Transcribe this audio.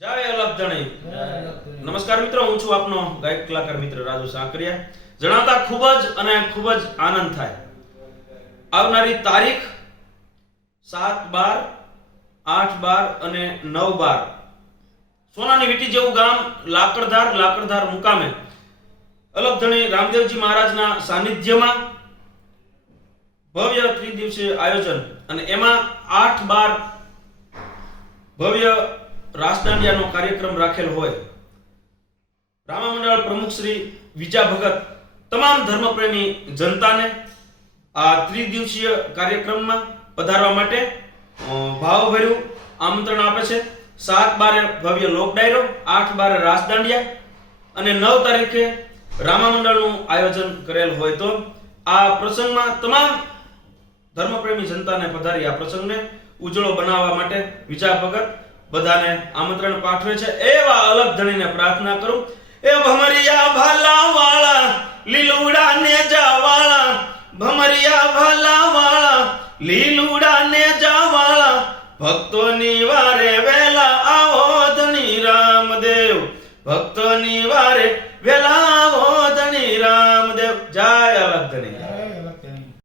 જય અલગધણી નમસ્કાર મિત્રો હું છું આપનો ગાયક કલાકાર મિત્ર રાજુ સાંકરિયા. જણાવતા ખૂબ જ અને ખૂબ જ આનંદ થાય. આવનારી તારીખ સાત બાર આઠ બાર અને નવ બાર. સોનાની વીટી જેવું ગામ લાકડધાર લાકડધાર મુકામે. અલગધણી રામદેવજી મહારાજના સાનિધ્યમાં ભવ્ય ત્રિદિવસીય આયોજન. અને એમાં આઠ બાર ભવ્ય રાસદાંડિયાનો કાર્યક્રમ રાખેલ હોય. રામા મંડળ પ્રમુખ શ્રી વિજા ભગત તમામ ધર્મપ્રેમી જનતાને આ ત્રિદિવસીય કાર્યક્રમમાં પધારવા માટે ભાવભર્યું આમંત્રણ આપે છે. સાત બારે ભવ્ય લોક ડાયરો, આઠ બારે રાસદાંડિયા અને નવ તારીખે રામા મંડળનું આયોજન કરેલ હોય તો આ પ્રસંગમાં તમામ ધર્મપ્રેમી જનતાને પધારી આ પ્રસંગને ઉજળો બનાવવા માટે વિચાર ભગત બધાને આમંત્રણ પાઠવે છે. એવા અલગ ધણીને પ્રાર્થના કરું. એ ભમરિયા ભાલા વાળા લીલુડા ને જાવાળા. ભમરિયા ભાલા વાળા લીલુડા ને જાવાળા. ભક્તોની વારે વેલા આવો ધણી રામદેવ. ભક્તોની વારે વેલા આવો ધણી રામદેવ. જય અલગ ધણી.